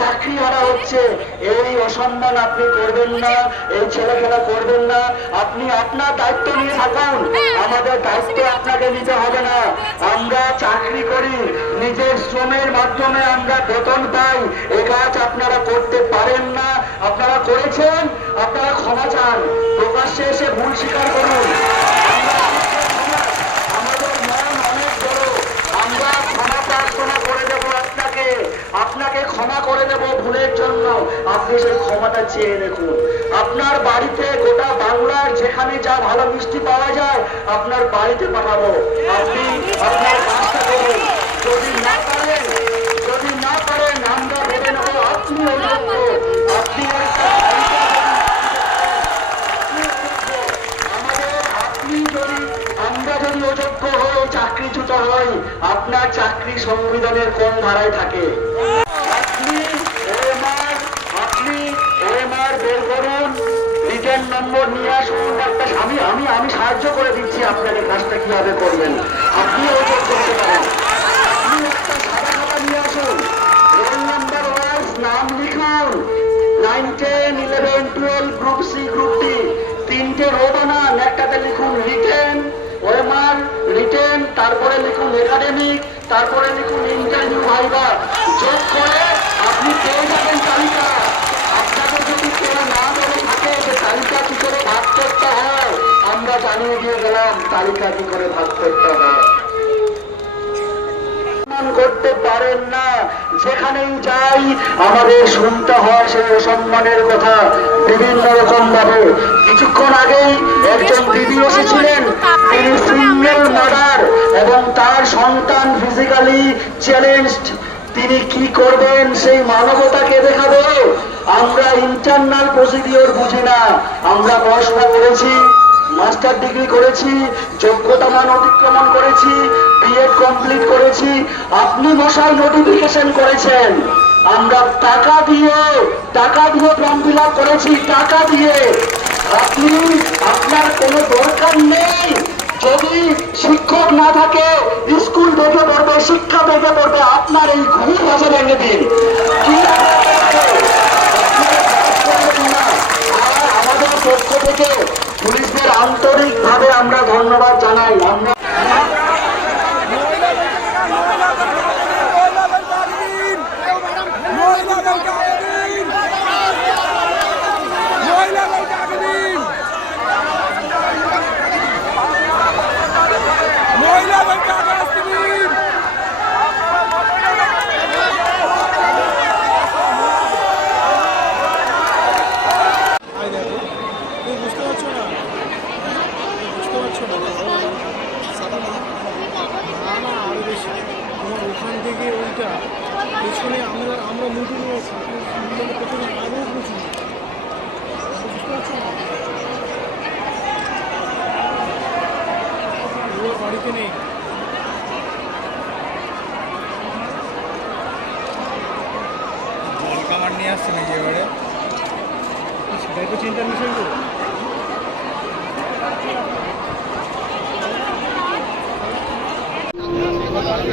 চাকরি হারা হচ্ছে। এই অসম্মান আপনি করবেন না, এই ছেলেখেলা করবেন না। আপনি আপনার দায়িত্ব নিয়ে থাকুন। আমাদের দায়িত্ব আপনাকে নিতে হবে না। আমরা চাকরি করি, নিজের শ্রমের মাধ্যমে আমরা বেতন পাই। এ কাজ আপনারা করতে পারেন না। আপনারা করেছেন আপনারা ক্ষমা চান প্রকাশ্যে এসে ভুল স্বীকার করুন আমাদের মন অনেক বড় আমরা ক্ষমা প্রার্থনা করে দেব আপনাকে আপনাকে ক্ষমা করে দেব ভুলের জন্য আপনি চেয়ে দেখুন আপনার বাড়িতে গোটা বাংলার যেখানে যা ভালো মিষ্টি পাওয়া যায়, আপনার বাড়িতে পাঠাবো। আপনি আপনার যদি না পারেন, যদি না পারেন, আমরা ভেবে আপনি আপনি আপনার চাকরি সংবিধানের কোন ধারায় থাকে। আপনি আপনি ওএমআর বের করুন রিটার্ন নম্বর নিয়ে আসুন, একটা আমি আমি আমি সাহায্য করে দিচ্ছি আপনাকে কাজটা কীভাবে করবেন। আপনি হতে পারেন। নাম্বার নাম লিখুন। Nine ten, eleven, twelve, group C, group D. তিনটে রো বানান, একটাতে লিখুন রিটেন, ওএমআর, রিটেন, তারপরে লিখুন একাডেমিক, তারপরে লিখুন ইন্টারভিউ ভাইবা। যোগ করে আপনি পেয়ে যাবেন তালিকা আপনাকে যদি কেউ না বলে থাকে যে তালিকা কি করে ভাগ করতে হয়, আমরা জানিয়ে দিয়ে গেলাম, তালিকা কি করে ভাগ করতে হয় করতে পারেন না, যেখানেই যাই, আমাদের শুনতে হয় সেই অসম্মানের কথা বিভিন্ন রকম ভাবে কিছুক্ষণ আগেই একজন দিদি এসেছিলেন, তিনি সিঙ্গেল মাদার এবং তার সন্তান ফিজিক্যালি চ্যালেঞ্জড তিনি কি করবেন সেই মানবতাকে দেখাবে আমরা ইন্টারনাল প্রসিডিওর বুঝি না। আমরা পড়াশোনা করেছি মাস্টার ডিগ্রি করেছি যোগ্যতা মান অতিক্রমণ করেছি বিএড কমপ্লিট করেছি। আপনি মশাই নোটিফিকেশন করেছেন। আমরা টাকা দিয়ে টাকা দিয়ে ফর্ম ফিল করেছি, টাকা দিয়ে। আপনি, আপনার কোনো দরকার নেই। যদি শিক্ষক না থাকে স্কুল ভেঙে দিন। আমাদের পক্ষ থেকে পুলিশদের আন্তরিকভাবে আমরা ধন্যবাদ জানাই। আমরা বুঝতে পারছ না না বেশি ওখান থেকে ওইটা পেছনে আমরা আমরা তুমি পেছনে আরও প্রচুর বাড়িতে নেই নিয়ে আসছে নাকি এবারে? সেটাই তো চিন্তার বিষয়